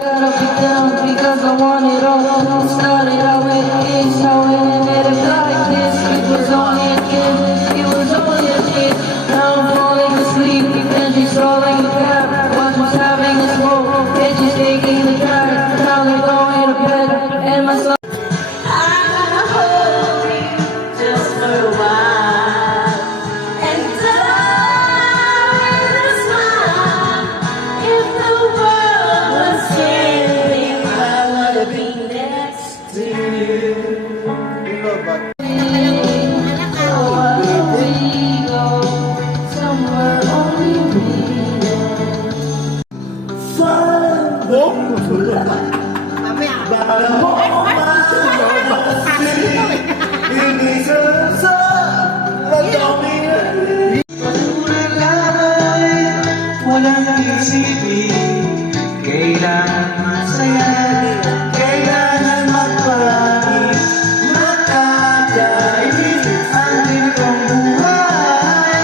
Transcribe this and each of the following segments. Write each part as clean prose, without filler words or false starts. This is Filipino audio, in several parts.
Gotta be down because I want it all. Started out with this, how it ended up like this. It was only a kid, it was only a kid. Now I'm falling asleep, and she's scrolling the cab. Watch what's having a smoke, and she's taking the drive. Now they're going to bed, and my son. I'm gonna hold you just for a while, and die with a smile. If the world was ending, I wanna be next to you. Somewhere only we Walang isipin, kailangan masaya, kailangan magpanis, makakais ang ganitong buhay,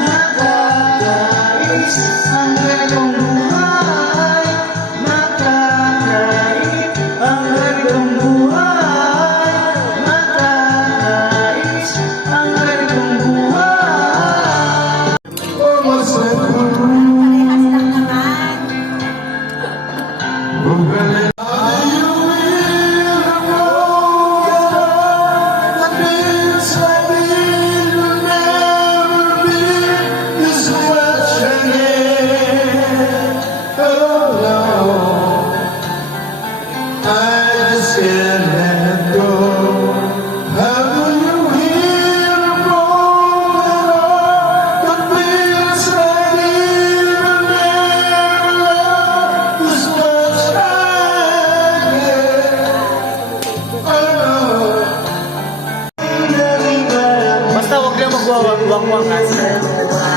makakais ang ganitong buhay, makakais ang ganitong buhay, makakais ang ganitong buhay. Basta huwag lang magwawang-wang kasi.